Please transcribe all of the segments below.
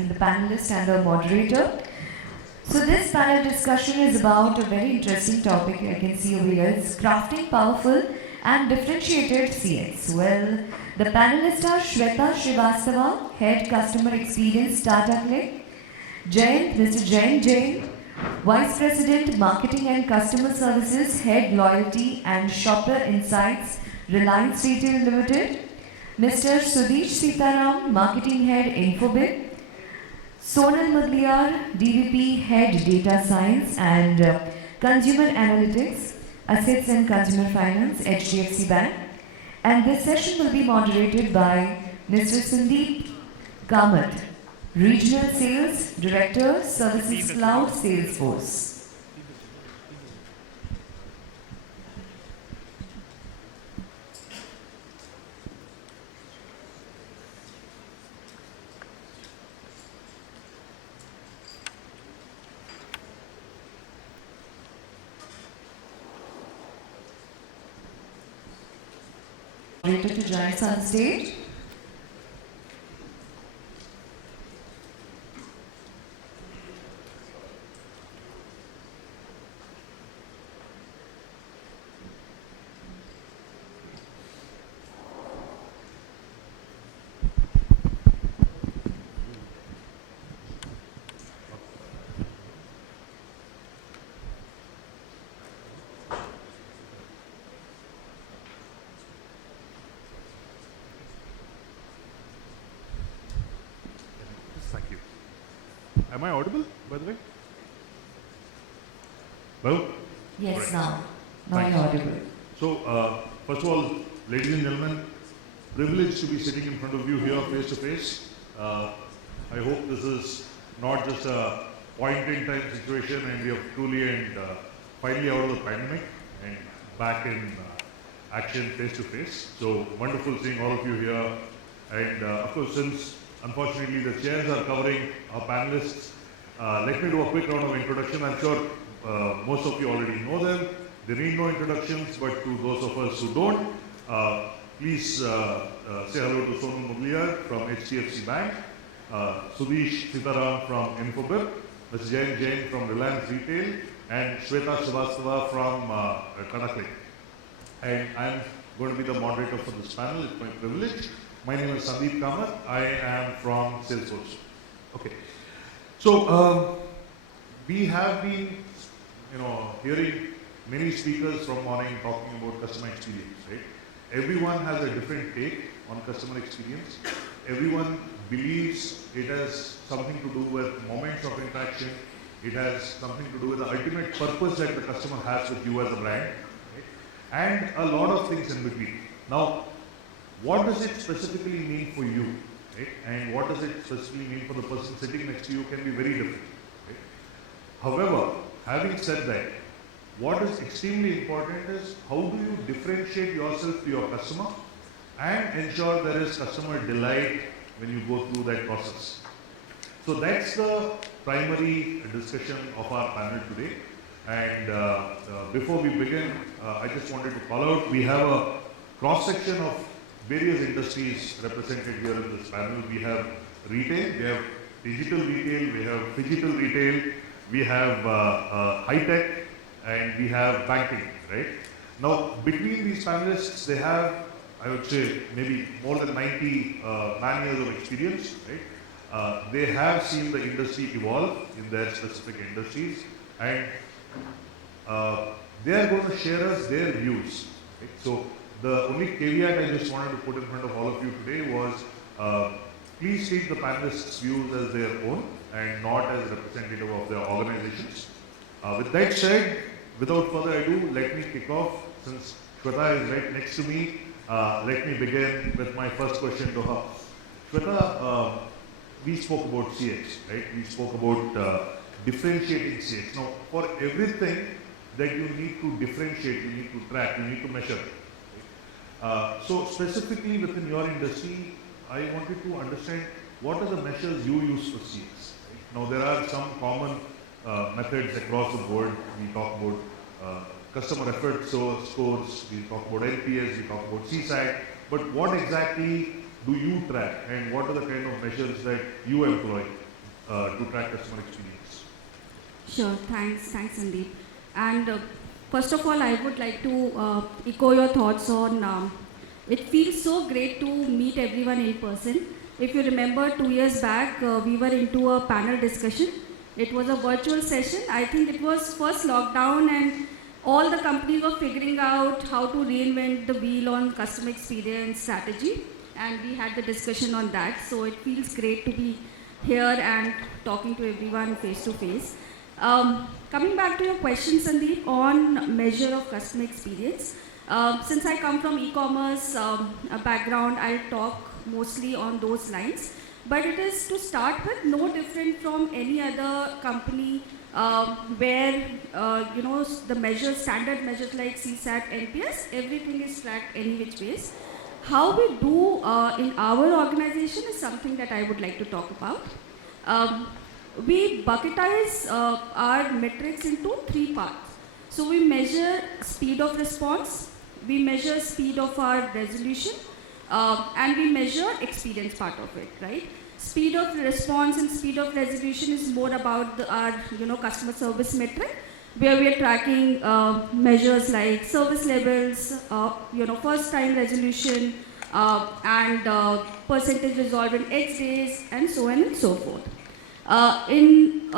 the panelist and the moderator. So this panel discussion is about a very interesting topic I can see over here. It's crafting powerful and differentiated CX. Well, the panelists are Shweta Srivastava, Head Customer Experience Tata Click, Mr. Jain, Vice President Marketing and Customer Services, Head Loyalty and Shopper Insights, Reliance Retail Limited, Mr. Sudesh Sitaram, Marketing Head Infobit, Sonal Mudliar, DVP Head Data Science and Consumer Analytics, Assets and Consumer Finance, HDFC Bank. And this session will be moderated by Mr. Sandeep Kamath, Regional Sales Director, Services Cloud Salesforce. To join us on stage. Thank you. Am I audible, by the way? Hello? Yes, now you're audible. So, first of all, ladies and gentlemen, privileged to be sitting in front of you here face to face. I hope this is not just a point in time situation and we are truly and finally out of the pandemic and back in action face to face. So, wonderful seeing all of you here. And of course, since unfortunately the chairs are covering our panelists, let me do a quick round of introduction. I'm sure most of you already know them. They need no introductions, but to those of us who don't, please say hello to Sonal Mudliar from HDFC Bank, Sudesh Sitaram from Infobit, Mr. Jain from Reliance Retail, and Shweta Srivastava from Tata Click. And I'm going to be the moderator for this panel. It's my privilege. My name is Sandeep Kamath. I am from Salesforce. Okay. So we have been, hearing many speakers from morning talking about customer experience, right? Everyone has a different take on customer experience. Everyone believes it has something to do with moments of interaction. It has something to do with the ultimate purpose that the customer has with you as a brand, right? And a lot of things in between. Now, what does it specifically mean for you, right? And what does it specifically mean for the person sitting next to you can be very different, right? However, having said that, what is extremely important is how do you differentiate yourself to your customer and ensure there is customer delight when you go through that process. So that's the primary discussion of our panel today. And before we begin, I just wanted to call out, we have a cross-section of various industries represented here in this panel. We have retail, we have digital retail, we have phygital retail, we have high-tech, and we have banking, right? Now, between these panelists, they have, I would say, maybe more than 90 man-years of experience, right? They have seen the industry evolve in their specific industries, and they are going to share us their views, right? So, the only caveat I just wanted to put in front of all of you today was, please take the panelists' views as their own and not as representative of their organizations. With that said, without further ado, let me kick off. Since Shweta is right next to me, let me begin with my first question to her. Shweta, we spoke about CX, right? We spoke about differentiating CX. Now, for everything that you need to differentiate, you need to track, you need to measure. So specifically within your industry, I wanted to understand what are the measures you use for CX. Now there are some common methods across the board. We talk about customer effort scores, we talk about NPS, we talk about CSAT, but what exactly do you track and what are the kind of measures that you employ to track customer experience? Sure, thanks Sandeep. And first of all, I would like to echo your thoughts on it feels so great to meet everyone in person. If you remember 2 years back, we were into a panel discussion. It was a virtual session. I think it was first lockdown and all the companies were figuring out how to reinvent the wheel on customer experience strategy. And we had the discussion on that. So it feels great to be here and talking to everyone face to face. Coming back to your question, Sandeep, on measure of customer experience. Since I come from e-commerce background, I'll talk mostly on those lines. But it is to start with no different from any other company where the measures, standard measures like CSAT, NPS, everything is tracked any which ways. How we do in our organization is something that I would like to talk about. We bucketize our metrics into 3 parts. So we measure speed of response, we measure speed of our resolution, and we measure experience part of it, right? Speed of response and speed of resolution is more about our customer service metric, where we are tracking measures like service levels, first time resolution, and percentage resolved in X days, and so on and so forth. In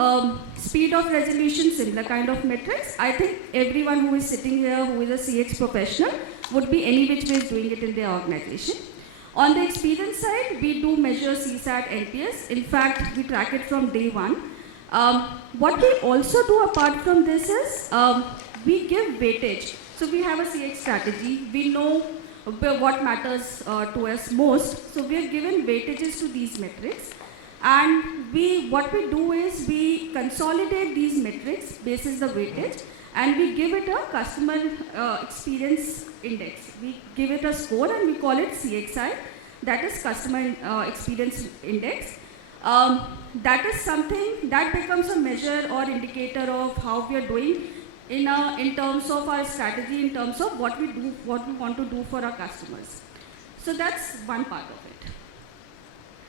speed of resolution, similar kind of metrics. I think everyone who is sitting here who is a CX professional would be any which way doing it in their organization. On the experience side, we do measure CSAT, NPS. In fact, we track it from day one. What we also do apart from this is we give weightage. So we have a CX strategy. We know what matters to us most. So we are given weightages to these metrics. And what we do is we consolidate these metrics basis the weightage, and we give it a customer experience index. We give it a score and we call it CXI, that is customer experience index. That is something that becomes a measure or indicator of how we are doing in terms of our strategy, in terms of what we do, what we want to do for our customers. So that's one part of it.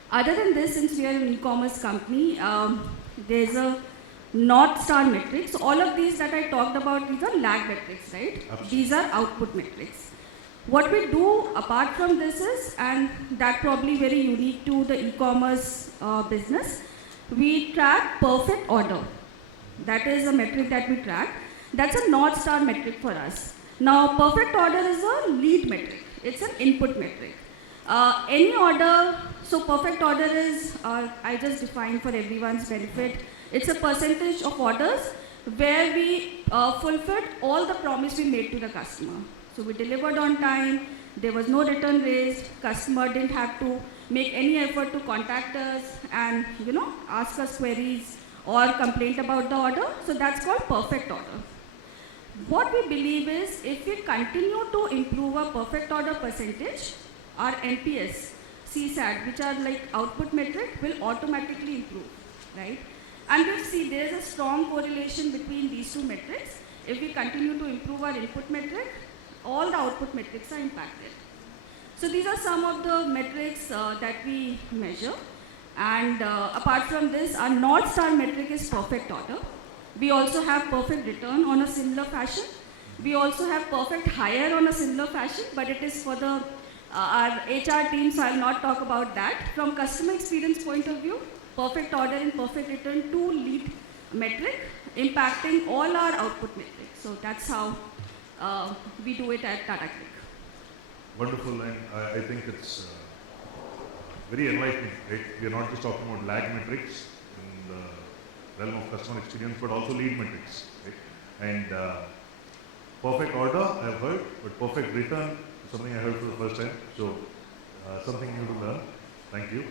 Other than this, since we are an e-commerce company, there's a North Star metrics. So all of these that I talked about, these are lag metrics, right? Absolutely. These are output metrics. What we do apart from this is, and that probably very unique to the e-commerce business, we track perfect order. That is a metric that we track. That's a North Star metric for us. Now, perfect order is a lead metric. It's an input metric. Any order, so perfect order is, I just defined for everyone's benefit, it's a percentage of orders where we fulfilled all the promise we made to the customer. So we delivered on time, there was no return raised, customer didn't have to make any effort to contact us and ask us queries or complaint about the order. So that's called perfect order. What we believe is if we continue to improve our perfect order percentage, our NPS, CSAT, which are like output metric, will automatically improve, right? And we'll see there's a strong correlation between these two metrics. If we continue to improve our input metric, all the output metrics are impacted. So these are some of the metrics that we measure. And apart from this, our North Star metric is perfect order. We also have perfect return on a similar fashion. We also have perfect hire on a similar fashion, but it is for the our HR team, so I will not talk about that. From customer experience point of view, perfect order and perfect return, two lead metric impacting all our output metrics. So that's how we do it at Tata Click. Wonderful, and I think it's very enlightening, right? We are not just talking about lag metrics in the realm of customer experience, but also lead metrics, right? And perfect order, I've heard, but perfect return, something I heard for the first time. So something new to learn. Thank you.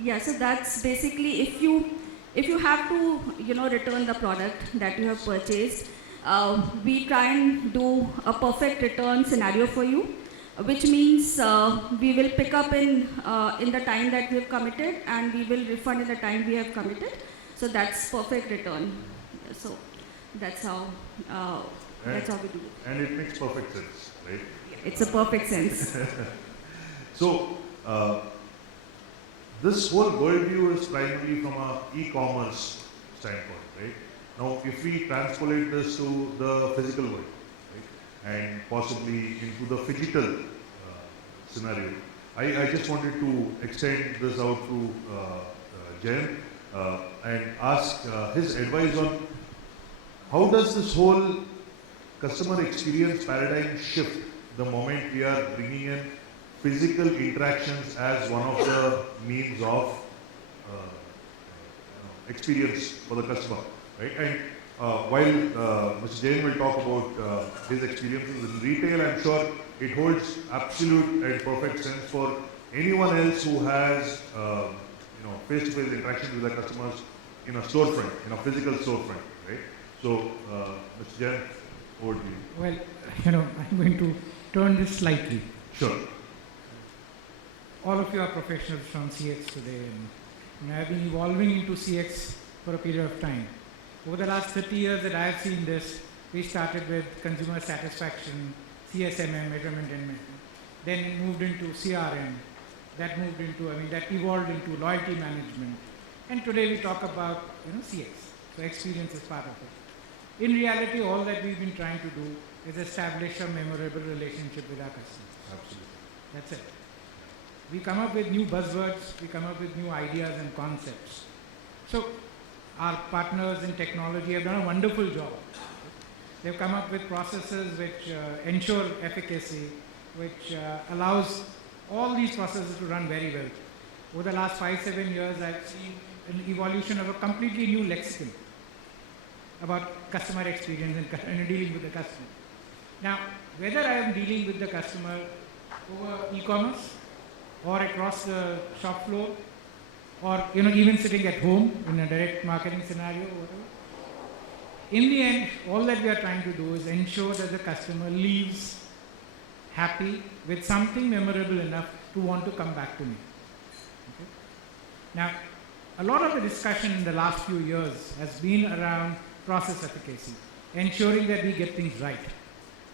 Yeah, so that's basically if you have to return the product that you have purchased, we try and do a perfect return scenario for you, which means we will pick up in the time that we have committed, and we will refund in the time we have committed. So that's perfect return. So that's how we do it. And it makes perfect sense, right? It's a perfect sense. So this whole worldview is primarily from a e-commerce standpoint, right? Now, if we transpolate this to the physical world, right, and possibly into the phygital scenario, I just wanted to extend this out to Jayant and ask his advice on how does this whole customer experience paradigm shift the moment we are bringing in physical interactions as one of the means of experience for the customer, right? And while Mr. Jain will talk about his experiences in retail, I'm sure it holds absolute and perfect sense for anyone else who has face-to-face interactions with the customers in a storefront, in a physical storefront, right? So, Mr. Jain, over to you. Well, I'm going to turn this slightly. Sure. All of you are professionals from CX today, and I've been evolving into CX for a period of time. Over the last 30 years that I have seen this, we started with consumer satisfaction, CSMM, measurement and measurement. Then it moved into CRM. That evolved into loyalty management. And today we talk about, CX. So experience is part of it. In reality, all that we've been trying to do is establish a memorable relationship with our customers. Absolutely. That's it. We come up with new buzzwords, we come up with new ideas and concepts. So our partners in technology have done a wonderful job. They've come up with processes which ensure efficacy, which allows all these processes to run very well. Over the last 5-7 years, I've seen an evolution of a completely new lexicon about customer experience and dealing with the customer. Now, whether I am dealing with the customer over e-commerce or across the shop floor, or even sitting at home in a direct marketing scenario or whatever, in the end, all that we are trying to do is ensure that the customer leaves happy with something memorable enough to want to come back to me. Okay? Now, a lot of the discussion in the last few years has been around process efficacy, ensuring that we get things right,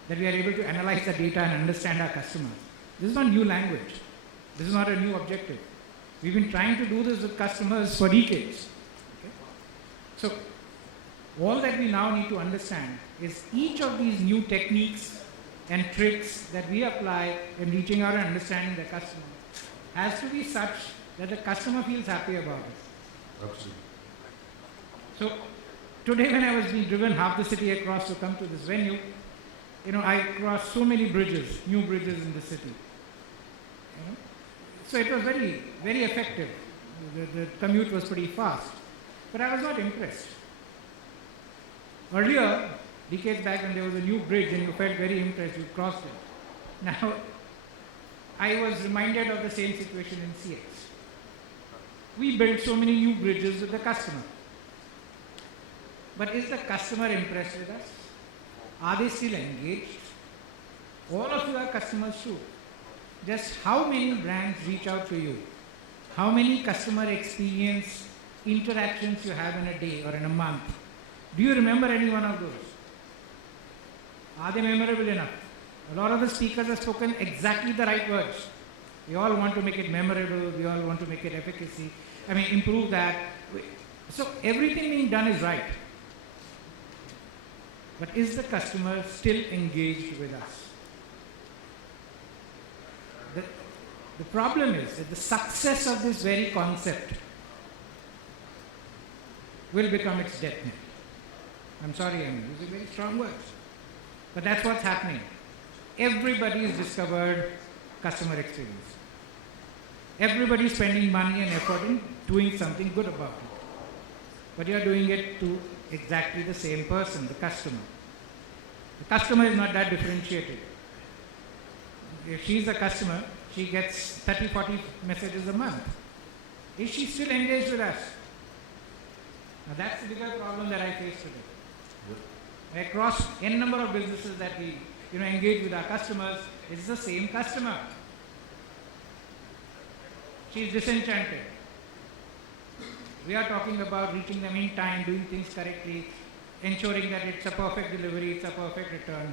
that we are able to analyze the data and understand our customers. This is not new language. This is not a new objective. We've been trying to do this with customers for decades. Okay? So, all that we now need to understand is each of these new techniques and tricks that we apply in reaching out and understanding the customer has to be such that the customer feels happy about it. Absolutely. So, today when I was being driven half the city across to come to this venue, I crossed so many bridges, new bridges in the city. So it was very, very effective. The commute was pretty fast. But I was not impressed. Earlier, decades back when there was a new bridge and you felt very impressed, you crossed it. Now, I was reminded of the same situation in CX. We built so many new bridges with the customer. But is the customer impressed with us? Are they still engaged? All of you are customers too. Just how many brands reach out to you? How many customer experience interactions you have in a day or in a month? Do you remember any one of those? Are they memorable enough? A lot of the speakers have spoken exactly the right words. We all want to make it memorable. We all want to make it efficacy. Improve that. So everything being done is right. But is the customer still engaged with us? The problem is that the success of this very concept will become its death knell. I'm sorry, I'm using very strong words. But that's what's happening. Everybody has discovered customer experience. Everybody is spending money and effort in doing something good about it. But you're doing it to exactly the same person, the customer. The customer is not that differentiated. If she's a customer, she gets 30, 40 messages a month. Is she still engaged with us? Now that's the bigger problem that I face today. Across n number of businesses that we engage with our customers, it's the same customer. She's disenchanted. We are talking about reaching them in time, doing things correctly, ensuring that it's a perfect delivery, it's a perfect return.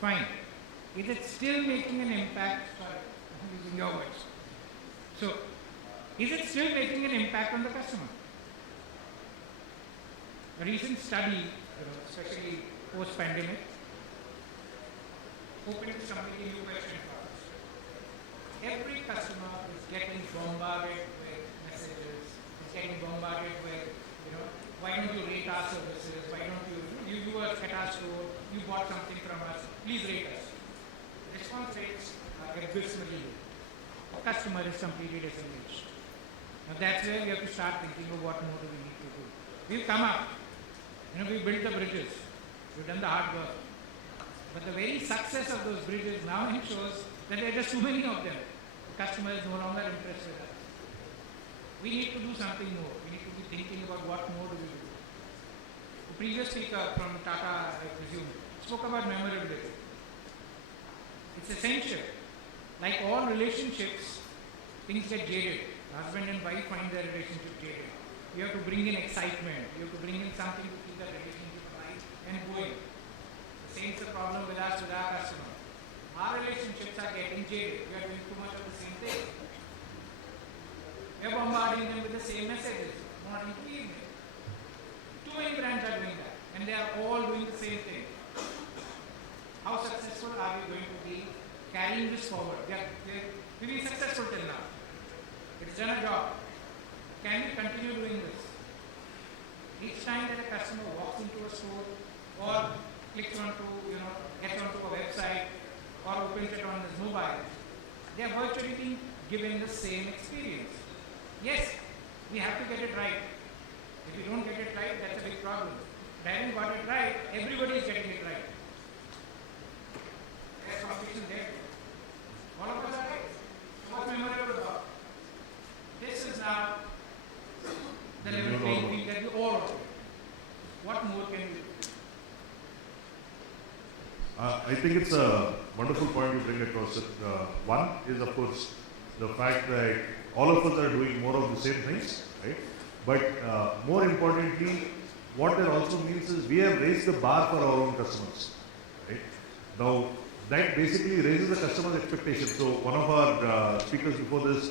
Fine. Is it still making an impact? Sorry, I'm using your words. So, is it still making an impact on the customer? A recent study, especially post-pandemic, opened something new question for us. Every customer is getting bombarded with messages, is getting bombarded with, why don't you rate our services, why don't you were at our store, you bought something from us, please rate us. Response rates are abysmally low. The customer is completely disengaged. Now that's where we have to start thinking of what more do we need to do. We've come up, we've built the bridges, we've done the hard work. But the very success of those bridges now ensures that there are just too many of them. The customer is no longer impressed with us. We need to do something more. We need to be thinking about what more do we do. The previous speaker from Tata, I presume, spoke about memorability. It's essential. Like all relationships, things get jaded. Husband and wife find their relationship jaded. You have to bring in excitement. You have to bring in something to keep that relationship alive and going. The same is the problem with us, with our customer. Our relationships are getting jaded. We are doing too much of the same thing. We are bombarding them with the same messages, morning to evening. Too many brands are doing that, and they are all doing the same thing. How successful are we going to be carrying this forward? We've been successful till now. It's done a job. Can we continue doing this? Each time that a customer walks into a store or clicks onto, gets onto a website or opens it on his mobile, they are virtually being given the same experience. Yes, we have to get it right. If you don't get it right, that's a big problem. If I haven't got it right, everybody is getting it right. There's competition there. All of us are right. What's memorable about? This is now the level playing field that we all do. What more can we do? I think it's a wonderful point you bring across. One is, of course, the fact that all of us are doing more of the same things, right? But more importantly, what that also means is we have raised the bar for our own customers, right? Now, that basically raises the customer's expectations. So one of our speakers before this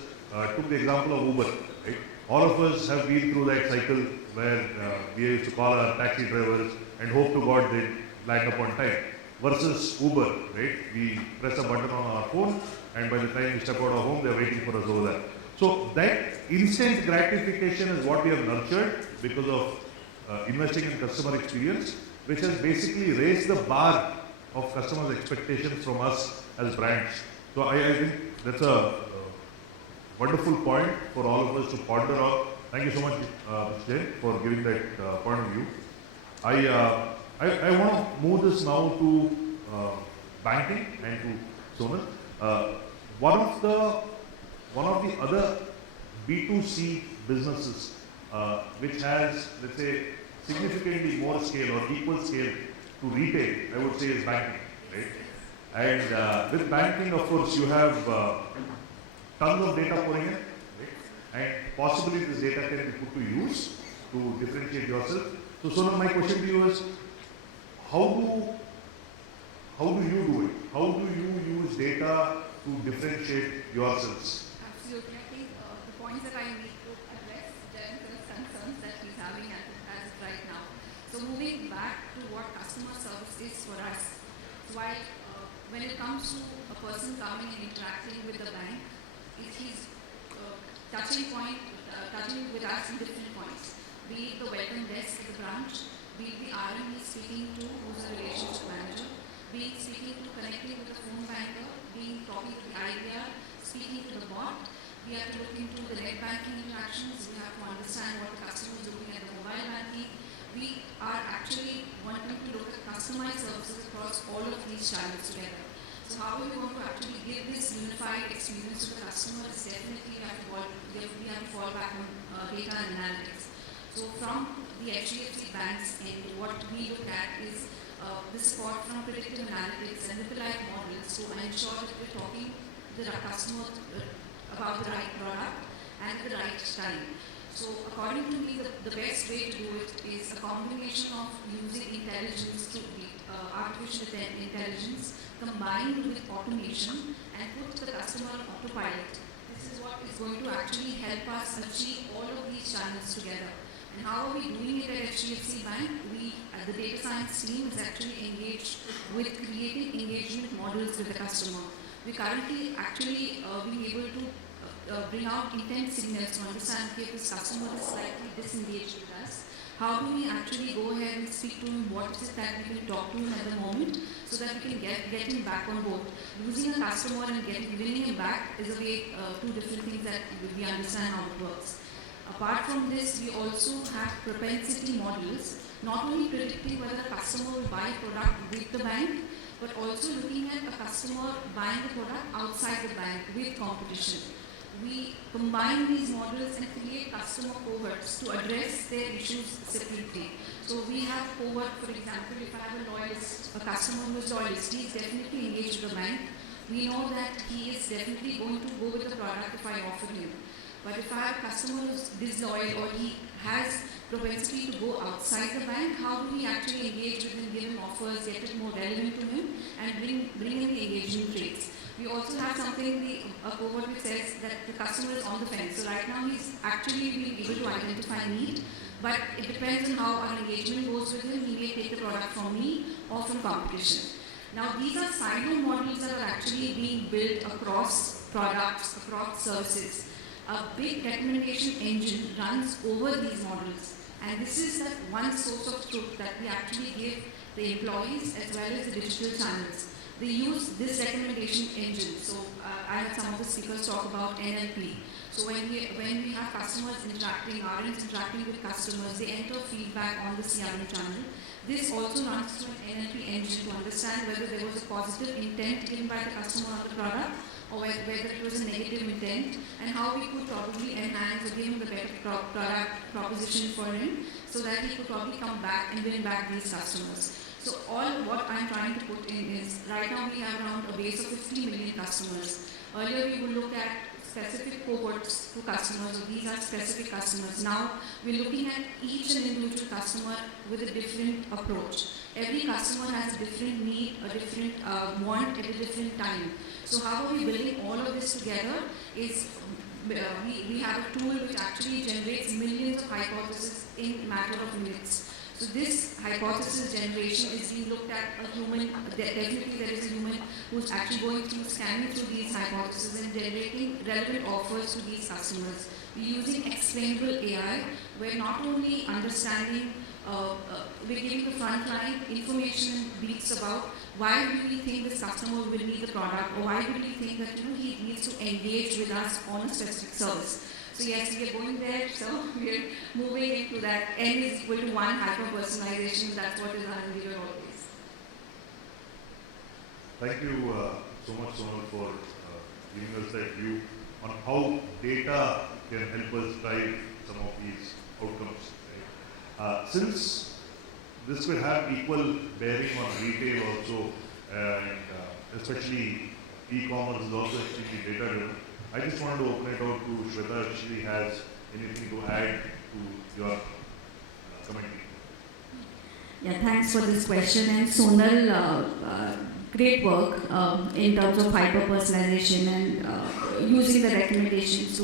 took the example of Uber, right? All of us have been through that cycle where we used to call our taxi drivers and hope to God they'd land up on time. Versus Uber, right? We press a button on our phone and by the time we step out of home, they're waiting for us over there. So that instant gratification is what we have nurtured because of investing in customer experience, which has basically raised the bar of customers' expectations from us as brands. So I think that's a wonderful point for all of us to ponder on. Thank you so much, Mr. Jain, for giving that point of view. I want to move this now to banking and to Sonal. One of the other B2C businesses which has, let's say, significantly more scale or equal scale to retail, I would say, is banking, right? And with banking, of course, you have tons of data pouring in, right? And possibly this data can be put to use to differentiate yourself. So Sonal, my question to you is, how do you do it? How do you use data to differentiate yourselves? Absolutely. I think the points that I need to address, Jayant's concerns that he's having as of right now. So moving back to what customer service is for us. While when it comes to a person coming and interacting with the bank, he's touching with us in different points. Be it the welcome desk at the branch, be it the RM he's speaking to, who's a relationship manager, be it speaking to connecting with the phone banker, be it talking to the IVR, speaking to the bot. We have to look into the net banking interactions. We have to understand what the customer is doing at the mobile banking. We are actually wanting to look at customized services across all of these channels together. So how are we going to actually give this unified experience to the customer is definitely we have to fall back on data and analytics. So from the HDFC banks and what we look at is the support from predictive analytics and lookalike models to ensure that we're talking to the customer about the right product and the right time. So according to me, the best way to do it is a combination of using intelligence to artificial intelligence combined with automation and put the customer on autopilot. This this is what is going to actually help us achieve all of these channels together. And how are we doing it at HDFC Bank? We, the data science team, is actually engaged with creating engagement models with the customer. We currently actually being able to bring out intent signals to understand if this customer is slightly disengaged with us. How do we actually go ahead and speak to him? What is it that we can talk to him at the moment so that we can get him back on board? Losing a customer and winning him back is a way, two different things that we understand how it works. Apart from this, we also have propensity models, not only predicting whether a customer will buy a product with the bank, but also looking at a customer buying the product outside the bank with competition. We combine these models and create customer cohorts to address their issues separately. So we have cohort, for example, if I have a customer who is loyalist, he is definitely engaged with the bank. We know that he is definitely going to go with the product if I offer him. But if I have a customer who is disloyal or he has propensity to go outside the bank, how do we actually engage with him, give him offers, get it more relevant to him, and bring in the engagement traits? We also have something, a cohort which says that the customer is on the fence. So right now he's actually being able to identify need, but it depends on how our engagement goes with him. He may take the product from me or from competition. Now these are silo models that are actually being built across products, across services. A big recommendation engine runs over these models, and this is that one source of truth that we actually give the employees as well as the digital channels. They use this recommendation engine. So I had some of the speakers talk about NLP. So when we have customers interacting, RNs interacting with customers, they enter feedback on the CRM channel. This also runs through an NLP engine to understand whether there was a positive intent given by the customer on the product or whether it was a negative intent, and how we could probably enhance or give him the better product proposition for him so that he could probably come back and win back these customers. So all what I'm trying to put in is, right now we have around a base of 50 million customers. Earlier we would look at specific cohorts to customers, so these are specific customers. Now we're looking at each and individual customer with a different approach. Every customer has a different need, a different want at a different time. So how are we building all of this together is we have a tool which actually generates millions of hypotheses in a matter of minutes. So this hypothesis generation is being looked at a human, definitely there is a human who's actually going through, scanning through these hypotheses and generating relevant offers to these customers. We're using explainable AI, where not only understanding, we're giving the frontline information and beats about why do we think this customer will need the product, or why do we think that he needs to engage with us on a specific service. So yes, we are going there, so we are moving into that. N is equal to 1 hyper-personalization. That's what is our endeavor always. Thank you so much, Sonal, for giving us that view on how data can help us drive some of these outcomes. Right? Since this will have equal bearing on retail also, and especially e-commerce is also extremely data-driven, I just wanted to open it out to Shweta if she has anything to add to your commentary. Yeah, thanks for this question. And Sonal, great work in terms of hyper-personalization and using the recommendations to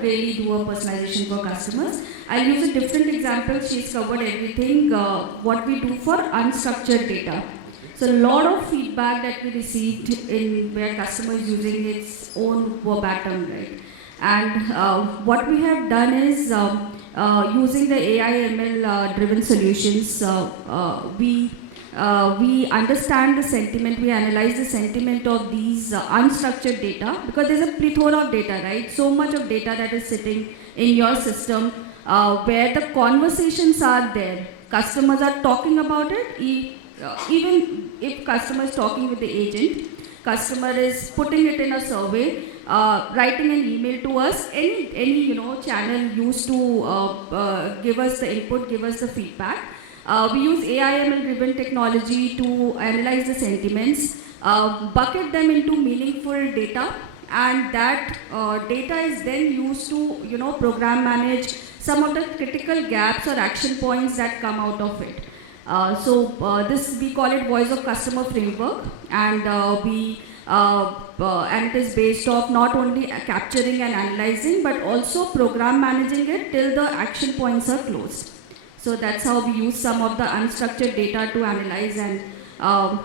really do a personalization for customers. I'll use a different example. She's covered everything. What we do for unstructured data. So a lot of feedback that we received in where customers using its own verbatim, right? And what we have done is using the AI ML driven solutions, we understand the sentiment, we analyze the sentiment of these unstructured data, because there's a plethora of data, right? So much of data that is sitting in your system where the conversations are there. Customers are talking about it. Even if customer is talking with the agent, customer is putting it in a survey, writing an email to us, any channel used to give us the input, give us the feedback. We use AI/ML driven technology to analyze the sentiments, bucket them into meaningful data, and that data is then used to program manage some of the critical gaps or action points that come out of it. So this, we call it voice of customer framework, and we and it is based off not only capturing and analyzing but also program managing it till the action points are closed. So that's how we use some of the unstructured data to analyze and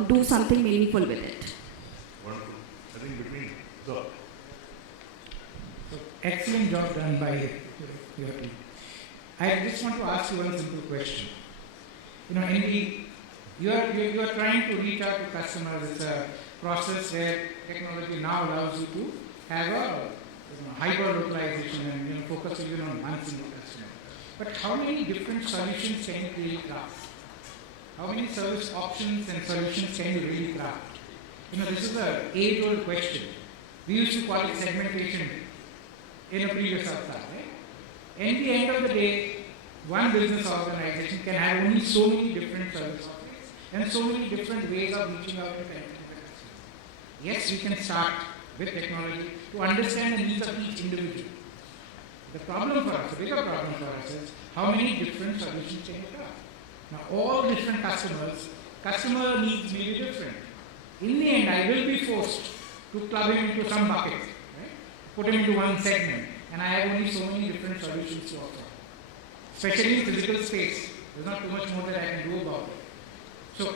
do something meaningful with it. Wonderful. I think between, so So excellent job done by your team. I just want to ask you one simple question. You know, you are trying to reach out to customers. It's a process where technology now allows you to have a hyper localization and focus even on one single customer. But how many different solutions can you really craft? How many service options and solutions can you really craft? This is an age-old question. We used to call it segmentation in a previous avatar, right? At the end of the day, one business organization can have only so many different service offerings and so many different ways of reaching out to customers. Yes, we can start with technology to understand the needs of each individual. The problem for us, the bigger problem for us is how many different solutions can you craft? Now, all different customer needs may be different. In the end, I will be forced to club him into some bucket, right? Put him into one segment, and I have only so many different solutions to offer. Especially in physical space, there's not too much more that I can do about it. So,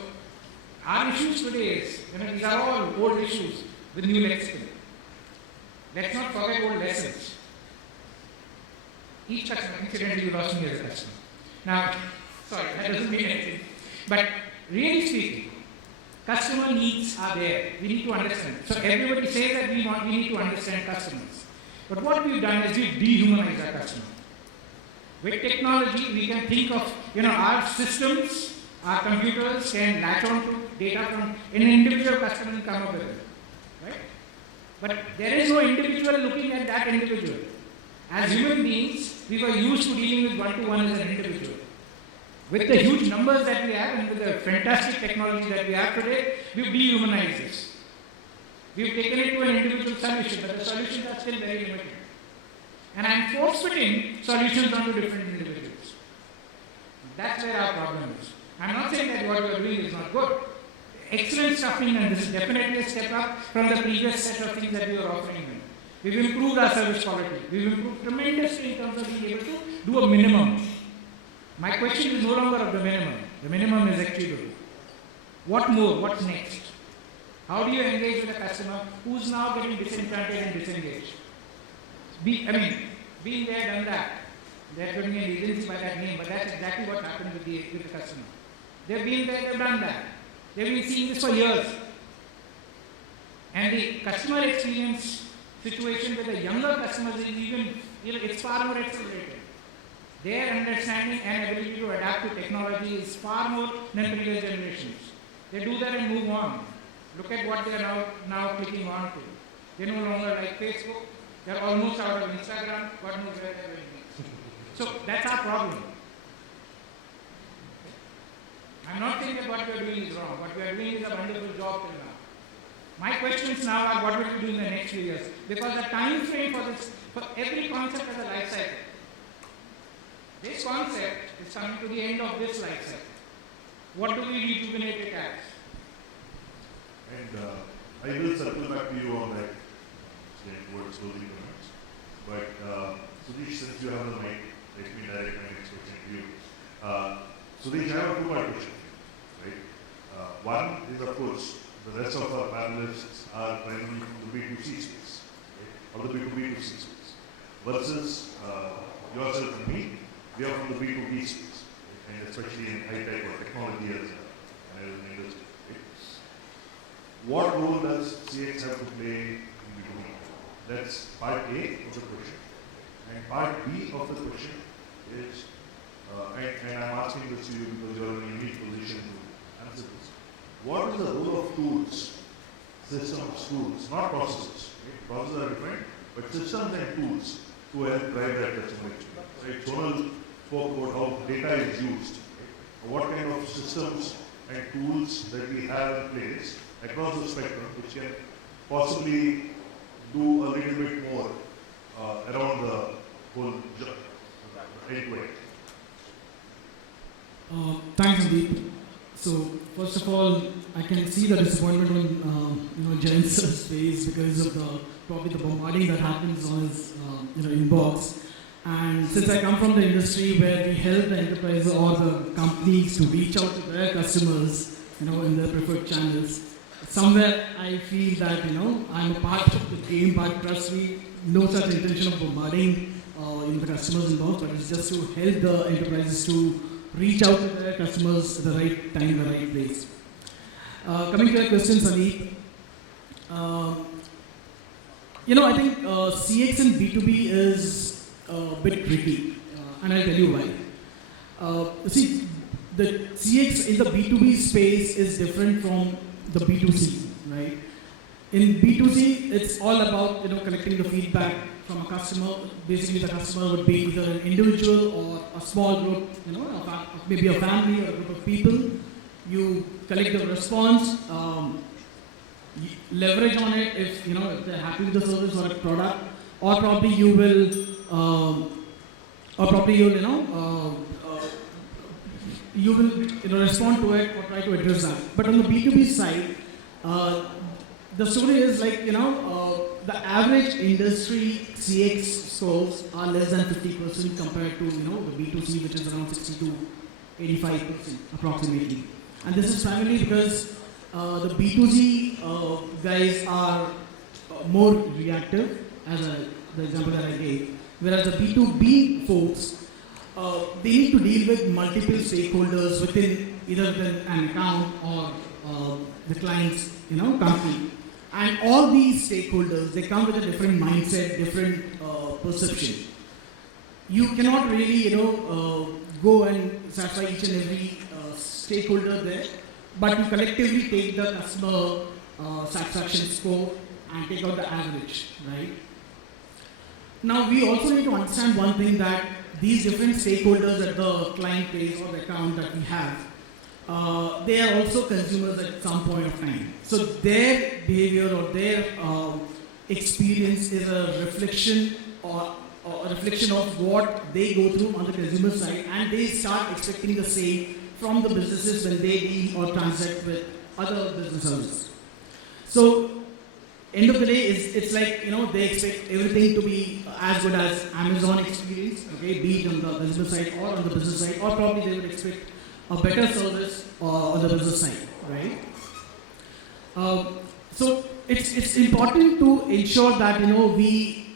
our issues today is, these are all old issues with new lexicon. Let's not forget old lessons. Each customer, incidentally, you lost me as a customer. Now, sorry, that doesn't mean anything. But really speaking, customer needs are there. We need to understand. So everybody says that we need to understand customers. But what we've done is we've dehumanized our customer. With technology, we can think of, our systems, our computers can latch on to data from an individual customer and come up with it. Right? But there is no individual looking at that individual. As human beings, we were used to dealing with one-to-one as an individual. With the huge numbers that we have and with the fantastic technology that we have today, we've dehumanized this. We've taken it to an individual solution, but the solutions are still very limited. And I'm force-fitting solutions onto different individuals. That's where our problem is. I'm not saying that what we are doing is not good. Excellent stuff, and this is definitely a step up from the previous set of things that we were offering them. We've improved our service quality. We've improved tremendously in terms of being able to do a minimum. My question is no longer of the minimum. The minimum is achievable. What more? What's next? How do you engage with a customer who's now getting disenchanted and disengaged? Being there, done that. They're giving an agency by that name, but that's exactly what happened with the customer. They've been there, they've done that. They've been seeing this for years. And the customer experience situation with the younger customers is even, it's far more accelerated. Their understanding and ability to adapt to technology is far more than previous generations. They do that and move on. Look at what they are now clicking on to. They no longer like Facebook. They're almost out of Instagram. God knows where they're going next. So that's our problem. I'm not saying that what we are doing is wrong. What we are doing is a wonderful job till now. My questions now are what will we do in the next few years? Because the time frame for every concept has a life cycle. This concept is coming to the end of this life cycle. What do we rejuvenate it as? And I will circle back to you on that towards closing comments. But Sudesh, since you have the mic, let me direct my next question to you. Sudesh, I have a two-part question. Right? One is, of course, the rest of our panelists are primarily from the B2C space, right? Or the B2B2C space. Versus yourself and me, we are from the B2B space, right? And especially in high-tech or technology as an industry. Right? What role does CX have to play in B2B? That's part A of the question. And part B of the question is, and I'm asking this to you because you're in a unique position to answer this. What is the role of tools, systems, tools, not processes? Right? Processes are different, but systems and tools to help drive that customer experience. Right? Sonal spoke about how data is used. Right? What kind of systems and tools that we have in place across the spectrum which can possibly do a little bit more around the whole end-to-end. Thanks, Sandeep. So first of all, I can see the disappointment on Jayan's face because of probably the bombarding that happens on his inbox. And since I come from the industry where we help the enterprise or the companies to reach out to their customers, in their preferred channels, somewhere I feel that I'm a part of the game, but trust me, no such intention of bombarding the customers involved, but it's just to help the enterprises to reach out to their customers at the right time, the right place. Coming to your question, Sandeep, I think CX and B2B is a bit tricky, and I'll tell you why. See, the CX in the B2B space is different from the B2C, right? In B2C, it's all about collecting the feedback from a customer. Basically, the customer would be either an individual or a small group, maybe a family or a group of people. You collect the response, leverage on it if if they're happy with the service or a product, or probably you will, you will respond to it or try to address that. But on the B2B side, the story is like, the average industry CX scores are less than 50% compared to, the B2C, which is around 60 to 85% approximately. And this is primarily because the B2C guys are more reactive, as the example that I gave, whereas the B2B folks, they need to deal with multiple stakeholders within either an account or the client's company. And all these stakeholders, they come with a different mindset, different perception. You cannot really, go and satisfy each and every stakeholder there, but you collectively take the customer satisfaction score and take out the average, right? Now, we also need to understand one thing, that these different stakeholders at the client base or the account that we have, they are also consumers at some point of time. So their behavior or their experience is a reflection or a reflection of what they go through on the consumer side, and they start expecting the same from the businesses when they deal or transact with other businesses. So end of the day, it's like, they expect everything to be as good as Amazon experience, okay, be it on the consumer side or on the business side, or probably they would expect a better service on the business side, right? So it's important to ensure that we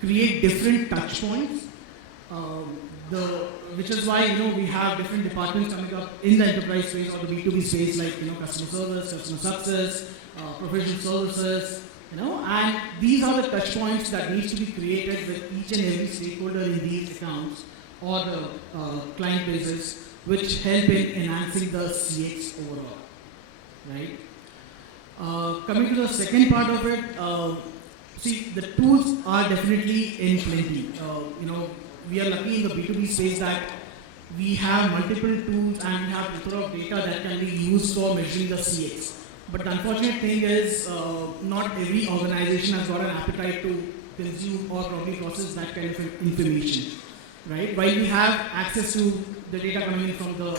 create different touch points, which is why we have different departments coming up in the enterprise space or the B2B space, like customer service, customer success, professional services, and these are the touch points that needs to be created with each and every stakeholder in these accounts or the client bases, which help in enhancing the CX overall, right? Coming to the second part of it, see, the tools are definitely in plenty. We are lucky in the B2B space that we have multiple tools and we have a plethora of data that can be used for measuring the CX. But the unfortunate thing is, not every organization has got an appetite to consume or probably process that kind of information, right? While we have access to the data coming in from the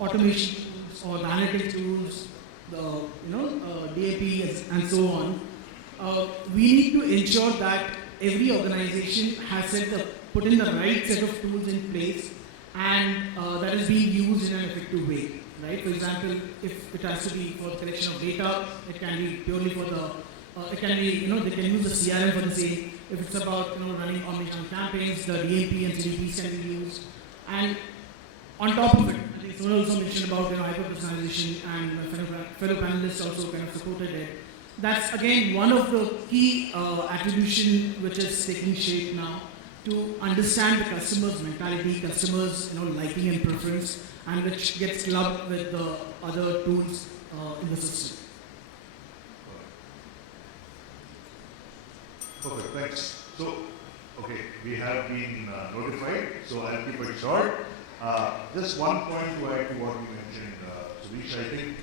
automation tools or the analytics tools, the DAP and so on, we need to ensure that every organization has put in the right set of tools in place, and that is being used in an effective way, right? For example, if it has to be for the collection of data, it can be purely for the, it can be, they can use the CRM for the same. If it's about, running omnichannel campaigns, the DAP and CDPs can be used. And on top of it, I think someone also mentioned about, hyper-personalization, and fellow panelists also kind of supported it. That's again one of the key attribution which is taking shape now, to understand the customer's mentality, customers' liking and preference, and which gets clubbed with the other tools in the system. Perfect, thanks. So, okay, we have been notified, so I'll keep it short. Just one point to add to what you mentioned, Suresh. I think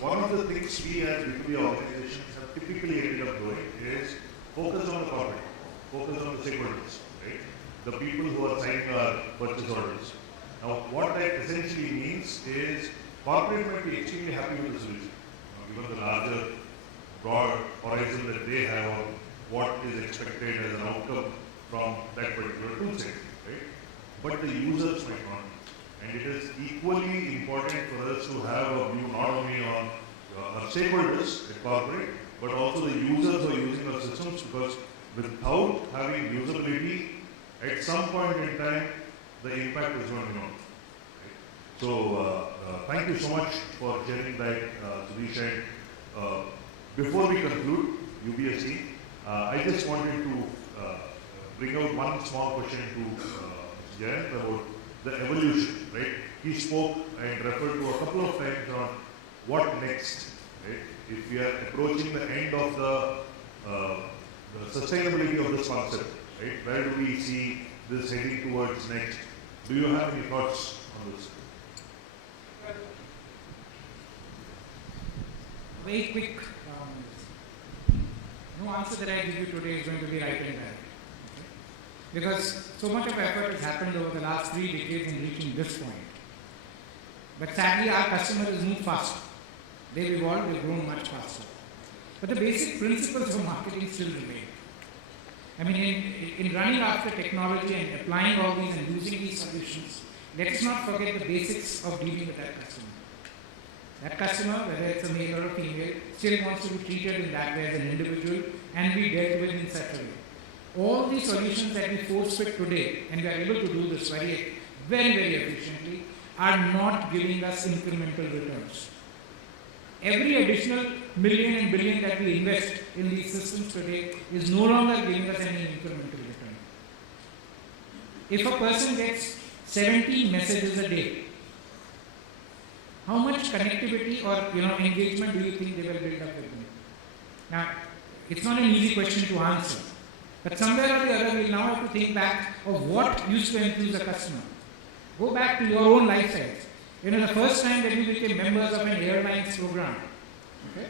one of the things we as B2B organizations have typically ended up doing is focus on the corporate, focus on the stakeholders, right? The people who are signing our purchase orders. Now, what that essentially means is corporate might be extremely happy with the solution, given the larger, broad horizon that they have on what is expected as an outcome from that particular tool set, right? But the users might not. And it is equally important for us to have a view not only on our stakeholders at corporate, but also the users who are using our systems, because without having usability, at some point in time, the impact is going to be known. Right? So, thank you so much for sharing that, Suresh. And before we conclude UBSC, I just wanted to bring out one small question to Jayant about the evolution, right? He spoke and referred to a couple of times on what next, right? If we are approaching the end of the sustainability of this concept, right? Where do we see this heading towards next? Do you have any thoughts on this? Very quick. No answer that I give you today is going to be right and right. Because so much of effort has happened over the last 3 decades in reaching this point. But sadly, our customers move faster. They've evolved, they've grown much faster. But the basic principles of marketing still remain. I mean, in running after technology and applying all these and using these solutions, let's not forget the basics of dealing with that customer. That customer, whether it's a male or a female, still wants to be treated in that way as an individual and be dealt with in such a way. All the solutions that we force fit today, and we are able to do this very, very efficiently, are not giving us incremental returns. Every additional million and billion that we invest in these systems today is no longer giving us any incremental return. If a person gets 70 messages a day, how much connectivity or engagement do you think they will build up with me? Now, it's not an easy question to answer. But somewhere or the other, we'll now have to think back of what used to enthuse a customer. Go back to your own life size. The first time that you became members of an airlines program, okay?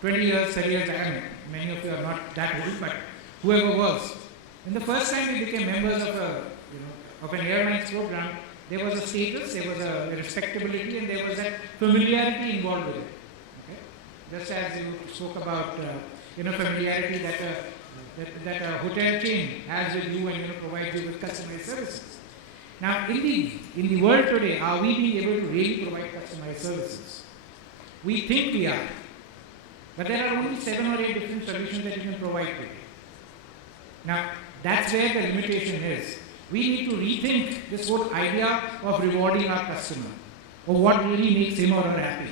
20 years, 30 years, I mean, many of you are not that old, but whoever was. And the first time we became members of an airlines program, there was a status, there was a respectability, and there was that familiarity involved with it. Okay? Just as you spoke about familiarity that a hotel chain has with you and provides you with customized services. Now, in the world today, are we being able to really provide customized services? We think we are, but there are only 7 or 8 different solutions that you can provide today. Now, that's where the limitation is. We need to rethink this whole idea of rewarding our customer, or what really makes him or her happy.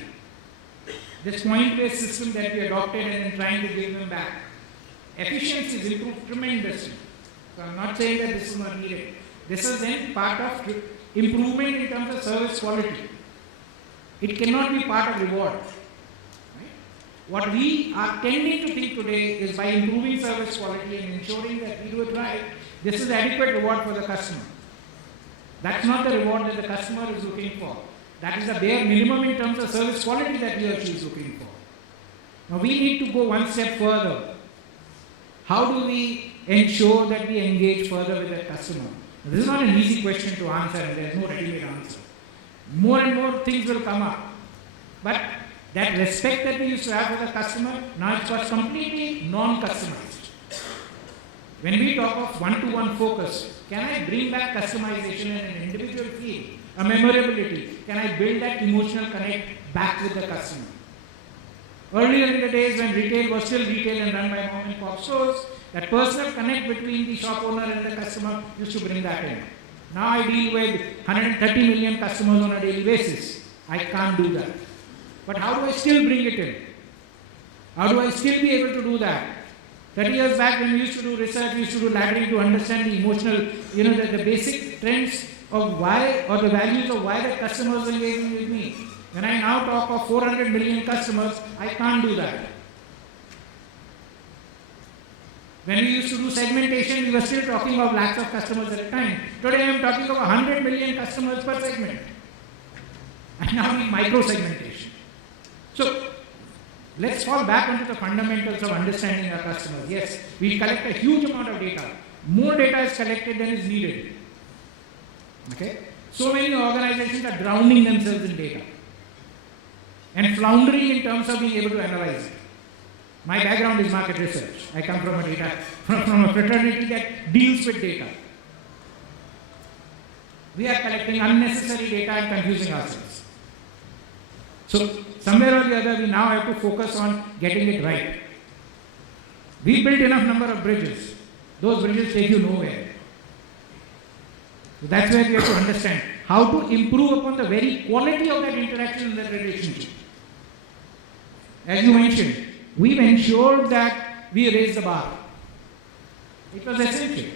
This point-based system that we adopted and then trying to give them back. Efficiency is improved tremendously. So I'm not saying that this is not needed. This is then part of improvement in terms of service quality. It cannot be part of reward. Right? What we are tending to think today is by improving service quality and ensuring that we do it right, this is adequate reward for the customer. That's not the reward that the customer is looking for. That is the bare minimum in terms of service quality that he or she is looking for. Now we need to go one step further. How do we ensure that we engage further with the customer? This is not an easy question to answer, and there is no ready-made answer. More and more things will come up. But that respect that we used to have for the customer, now it's got completely non-customized. When we talk of one-to-one focus, can I bring back customization and an individual feel, a memorability? Can I build that emotional connect back with the customer? Earlier in the days when retail was still retail and run by mom and pop stores, that personal connect between the shop owner and the customer used to bring that in. Now I deal with 130 million customers on a daily basis. I can't do that. But how do I still bring it in? How do I still be able to do that? 30 years back when we used to do research, we used to do laddering to understand the emotional, the basic trends of why, or the values of why the customer is engaging with me. When I now talk of 400 million customers, I can't do that. When we used to do segmentation, we were still talking of lakhs of customers at a time. Today I am talking of 100 million customers per segment. I now need micro-segmentation. So, let's fall back onto the fundamentals of understanding our customers. Yes, we collect a huge amount of data. More data is collected than is needed. Okay? So many organizations are drowning themselves in data and floundering in terms of being able to analyze it. My background is market research. I come from a fraternity that deals with data. We are collecting unnecessary data and confusing ourselves. So somewhere or the other, we now have to focus on getting it right. We built enough number of bridges. Those bridges take you nowhere. So that's where we have to understand how to improve upon the very quality of that interaction and that relationship. As you mentioned, we've ensured that we raise the bar. It was essential.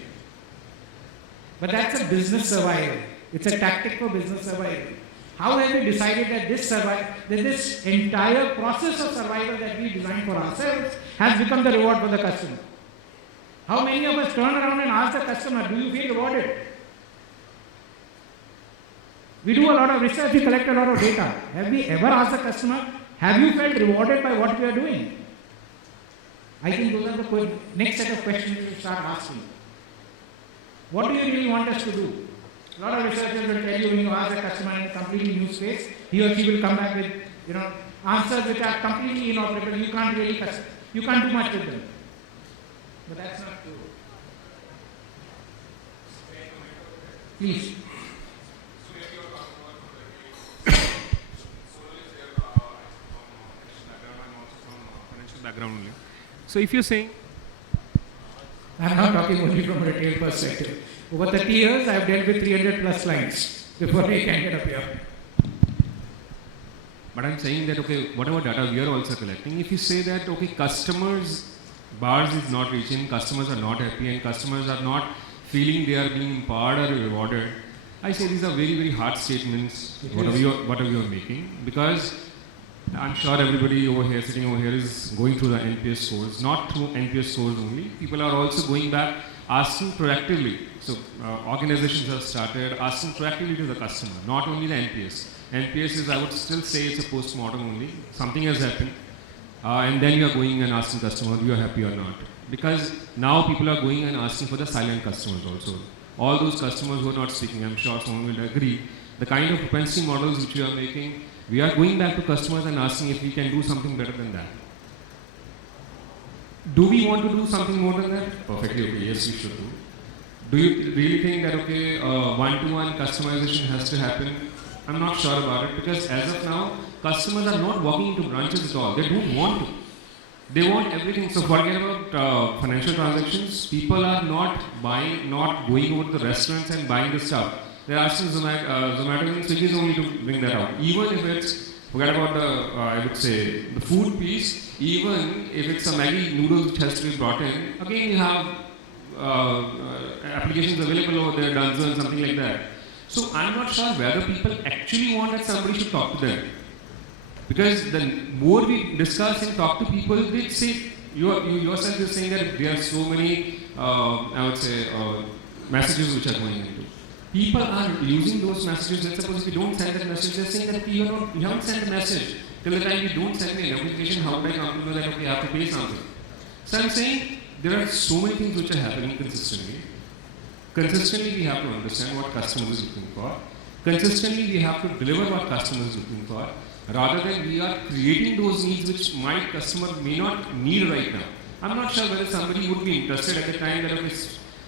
But that's a business survival. It's a tactic for business survival. How have we decided that this entire process of survival that we designed for ourselves has become the reward for the customer? How many of us turn around and ask the customer, do you feel rewarded? We do a lot of research, we collect a lot of data. Have we ever asked the customer, have you felt rewarded by what we are doing? I think those are the next set of questions we should start asking. What do you really want us to do? A lot of researchers will tell you when you ask a customer in a completely new space, he or she will come back with answers which are completely inoperable. You can't do much with them. But that's not true. Please. Background only. So if you're saying, I'm not talking only from a retail perspective. Over 30 years, I have dealt with 300 plus clients before I can get up here. but I'm saying that, okay, whatever data we are also collecting, if you say that, okay, customers, bars is not reaching, customers are not happy and customers are not feeling they are being empowered or rewarded, I say these are very, very hard statements, whatever you're making, because I'm sure everybody over here, sitting over here, is going through the NPS scores, not through NPS scores only. People are also going back, asking proactively. So organizations have started asking proactively to the customer, not only the NPS. NPS is, I would still say, it's a post-mortem only. Something has happened, and then you are going and asking customer, you are happy or not. Because now people are going and asking for the silent customers also. All those customers who are not speaking, I'm sure someone will agree, the kind of propensity models which you are making, we are going back to customers and asking if we can do something better than that. Do we want to do something more than that? Perfectly okay, yes we should do. Do you really think that, okay, one-to-one customization has to happen? I'm not sure about it, because as of now, customers are not walking into branches at all. They don't want to. They want everything. So forget about financial transactions. People are not going over to the restaurants and buying the stuff. They're asking Zomato and Swiggy only to bring that out. Even if it's, forget about I would say, the food piece, even if it's a Maggi noodle which has to be brought in, again you have applications available over there, Dunzo and something like that. So I'm not sure whether people actually want that somebody should talk to them. Because the more we discuss and talk to people, they say, you yourself is saying that there are so many, I would say, messages which are going into. People are using those messages. Let's suppose if you don't send that message, they're saying that you haven't sent a message. Till the time you don't send me an application, how would I come to know that, okay, I have to pay something? So I'm saying there are so many things which are happening consistently. Consistently, we have to understand what customer is looking for. Consistently, we have to deliver what customer is looking for, rather than we are creating those needs which my customer may not need right now. I'm not sure whether somebody would be interested at the time that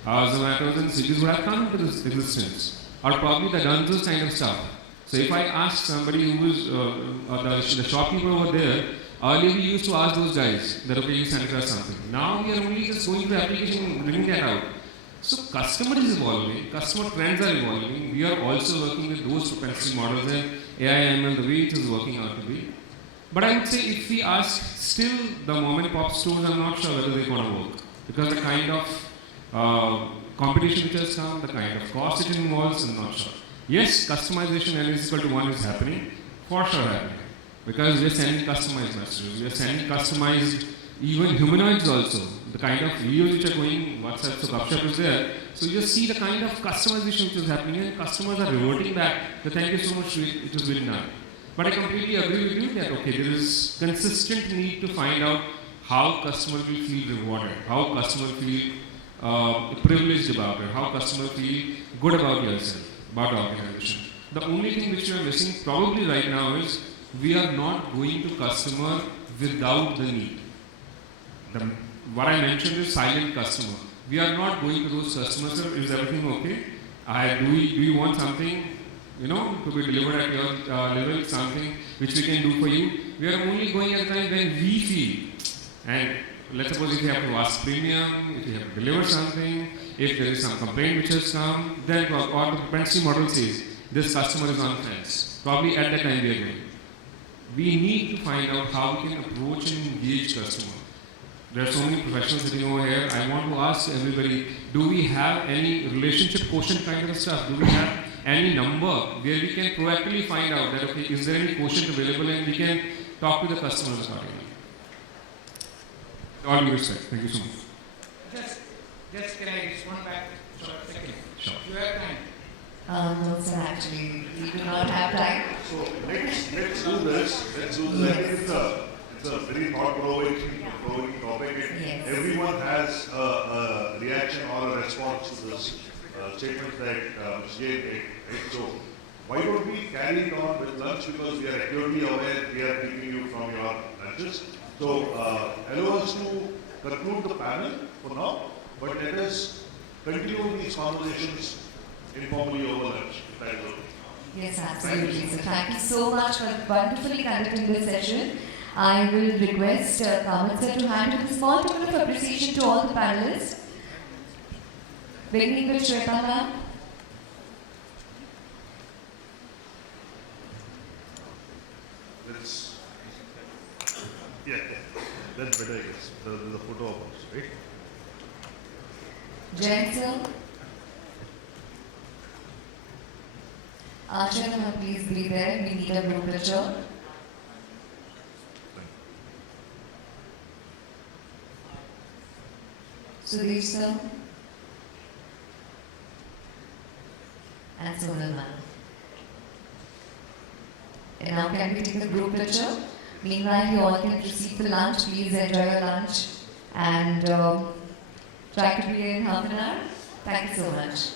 Zomatos and Swiggies would have come into this existence, or probably the Dunzos kind of stuff. So if I ask somebody who is the shopkeeper over there, earlier we used to ask those guys that, okay, you sent us something. Now we are only just going to the application and bringing that out. So customer is evolving, customer trends are evolving. We are also working with those propensity models and AI ML the way it is working out to be. But I would say if we ask still the mom and pop stores, I'm not sure whether they're going to work. Because the kind of competition which has come, the kind of cost it involves, I'm not sure. Yes, customization N is equal to 1 is happening, for sure happening. Because we are sending customized messages, we are sending customized even humanoids also. The kind of videos which are going, WhatsApp, so GupShup is there. So you just see the kind of customization which is happening and customers are reverting back. So thank you so much, it was well done. But I completely agree with you that, okay, there is consistent need to find out how customers will feel rewarded, how customers feel privileged about it, how customers feel good about yourself. about the organization. The only thing which we are missing probably right now is we are not going to customer without the need. What I mentioned is silent customer. We are not going to those customers, sir, is everything okay? Do you want something, to be delivered at your level, something which we can do for you? We are only going at the time when we feel. And let's suppose if you have to ask premium, if you have to deliver something, if there is some complaint which has come, then or the propensity model says, this customer is on fence. Probably at that time we are going. We need to find out how we can approach and engage customer. There are so many professionals sitting over here. I want to ask everybody, do we have any relationship quotient kind of stuff? Do we have any number where we can proactively find out that, okay, is there any quotient available and we can talk to the customers accordingly? All due respect. Thank you so much. Just can I respond back for a second? Sure. You have time. No, sir, actually, we do not have time. So let's do this. Let's do this. I think it's a very thought-provoking topic. Yes. Everyone has a reaction or a response to this statement that Ms. Jain made. Right? So why don't we carry it on with lunch, because we are acutely aware we are keeping you from your lunches. So allow us to conclude the panel for now, but let us continue these conversations informally over lunch. If that is okay. Yes, absolutely. So thank you so much for wonderfully conducting this session. I will request Kamat sir to hand over a small token of appreciation to all the panelists. Beginning with Shweta ma'am. Yeah, that's better, I guess. The photo of us, right? Jain sir. Asha ma'am, please be there. We need a group picture. Sudesh sir. And Sonal ma'am. And now can we take a group picture? Meanwhile, you all can proceed for lunch. Please enjoy your lunch and try to be here in half an hour. Thank you so much.